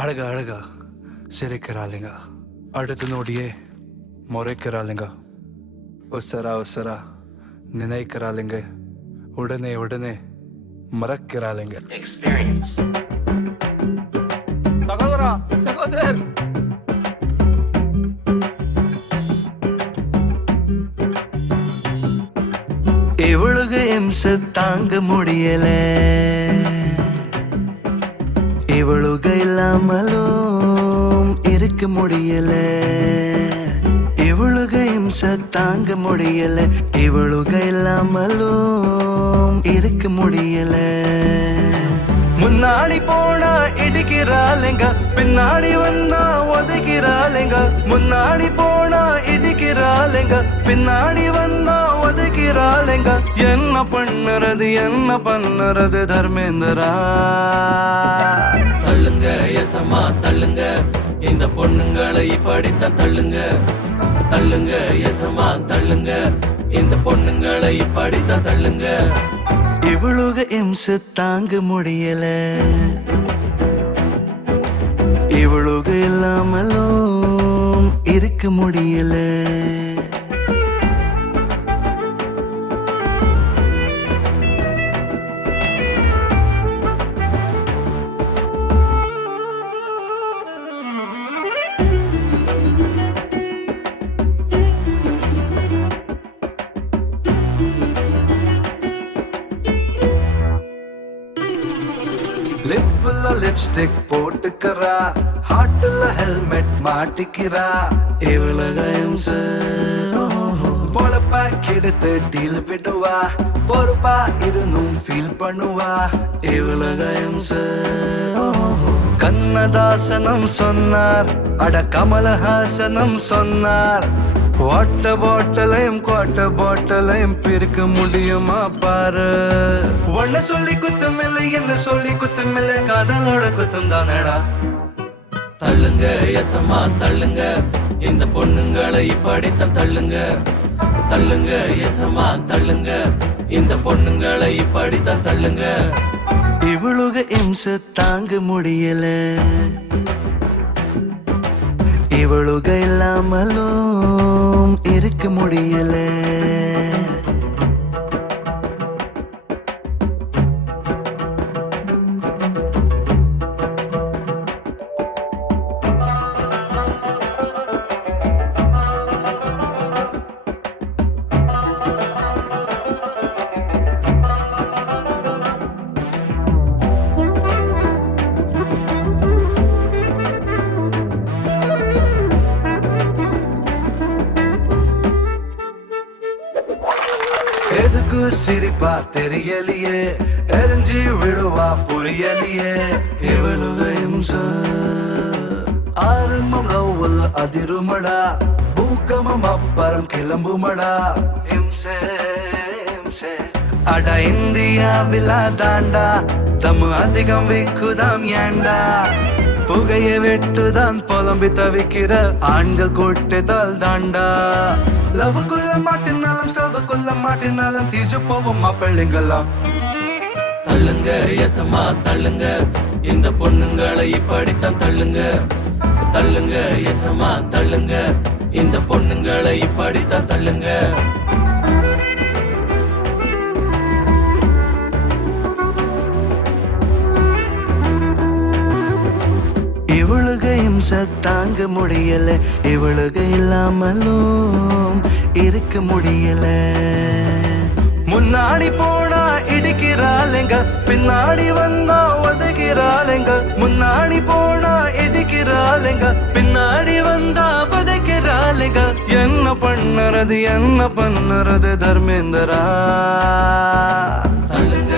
அழகா அழகா சிரிக்கிறாளுங்க, அடுத்து நோடியே முறைக்கிறாளுங்க, உசரா உசரா நினைக்கிறாளுங்க, உடனே உடனே மறக்கிறாளுங்க. Experience. சகோதரா சகோதரர், இவளுக்கு இம்சை தாங்க முடியல, இவளுக்கு இல்லாமலும் இருக்க முடியல, இவளுக்கு இம்சை தாங்க முடியல, இவளுக்கு இல்லாமலும் இருக்க முடியல. முன்னாடி போனா இடிக்கிறாளுங்க, பின்னாடி வந்தா ஒதுக்கிறாளுங்க, முன்னாடி போனா இடிக்கிறாளுங்க, பின்னாடி வந்தா ஒதுக்கிறாளுங்க. என்ன பண்ணுறது தர்மேந்திரா? தள்ளுங்க எசமா தள்ளுங்க, இந்த பொண்ணுங்களை இப்படித்தான் தள்ளுங்க. தள்ளுங்க எசமா தள்ளுங்க, இந்த பொண்ணுங்களை இப்படித்தான் தள்ளுங்க. இவளுக இம்சை தாங்க முடியல, இவளுக இல்லாமலும் இருக்க முடியல. லிப்ல லிப்ஸ்டிக் போட்டுக்கிறா, ஹார்ட்ல ஹெல்மெட் மாட்டிக்கிறா, இவளுக இம்சை பொழப்ப கெடுத்து டீல் விடுவா, பொறுப்பா இருந்தும் ஃபீல் பண்ணுவா, இவளுக இம்சை. கண்ணதாசனம் சொன்னார், அட கமலஹாசனம் சொன்னார், வாட்ட பாட்டலையும் குவாட்ட பாட்டலையும் பிரிக்க முடியுமா பாரு. ஒன்ன சொல்லி குத்தம் இல்லை, என்ன சொல்லி குத்தம் இல்லை, காதலோட குத்தம் தானடா. தள்ளுங்க எசமா தள்ளுங்க, இந்த பொண்ணுங்களை இப்படித்தான் தள்ளுங்க. தள்ளுங்க எசமா தள்ளுங்க, இந்த பொண்ணுங்களை இப்படித்தான் தள்ளுங்க. இவளுக இம்சை தாங்க முடியல, இவளுக இல்லாமலும் இருக்க முடியல. எதுக்கு சிரிப்பா தெரியலையே, எரிஞ்சி விழுவா புரியலையே, இவளுக இம்சை. ஆரம்பம் லவ்வல் அதிருமடா, பூகமம் அப்புறம் கிளம்புமடா, இம்சை இம்சை. அட இந்தியாவிலா தாண்டா, தம் அதிகம் வைக்குதாம் ஏண்டா, புகையை வெட்டுதான் புலம்பி தவிக்கிற ஆண்கள் கூட்டத்தால் தாண்டா. லவ் கொல்ல மாட்டினாலும் ஸ்டவ் கொல்ல மாட்டினாலும் தீஜு போவோம் மாப்பிள்ளைங்கெல்லாம். தள்ளுங்க எசமா தள்ளுங்க, இந்த பொண்ணுங்களை இப்படித்தான் தள்ளுங்க. தள்ளுங்க எசமா தள்ளுங்க, இந்த பொண்ணுங்களை இப்படித்தான் தள்ளுங்க. இவளுக இம்சை தாங்க முடியல, இவளுக இல்லாமலும் இருக்க முடியல. முன்னாடி போனா இடிக்கிறாளுங்க, பின்னாடி வந்தா ஒதுக்கிறாளுங்க, முன்னாடி போனா இடிக்கிறாளுங்க, பின்னாடி வந்தா பதைக்கிறாளுங்க. என்ன பண்ணுறது தர்மேந்திரா? தள்ளுங்க